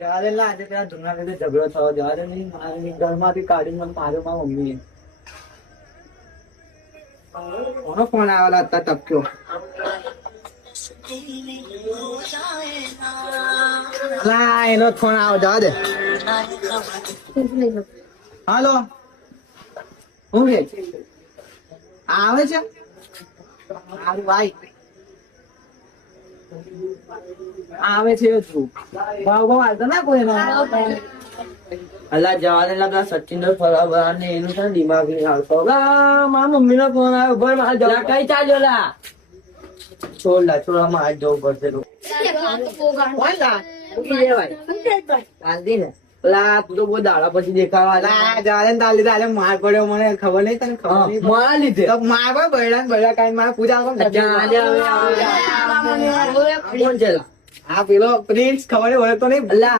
જયારે આજે પેલા જૂના લીધે ઝઘડો થયો જયારે નહીં ઘરમાંથી કાઢીને મને માર્યો મારા મમ્મીએ. કોનો ફોન આવેલો હતા ટપક્યો? અલા એનો ફોન આવો જવા દે. હાલો હું કે આવે છે મારું ભાઈ આવે છે તું ભાવ ભાવ આવતો ના કોઈ અલા જવા દે પેલા સચિન નો ફરાબર ને એનું છે દિમાગ નહીં આવતો. મારા મમ્મી નો ફોન આવ્યો ભાઈ મારે જવા કઈ ચાલ્યો લા છોડમાં હાથ જવું પડશે તું તો બહુ દાડા પછી દેખાવા તાલે માર પડ્યો મને ખબર નહીં તને ખબર નહીં મારા લીધે માર પણ બૈડા કઈ મારે પૂજા કોણ છે આ પેલો પ્રિન્સ ખબર નહીં ઓળખતો નહીં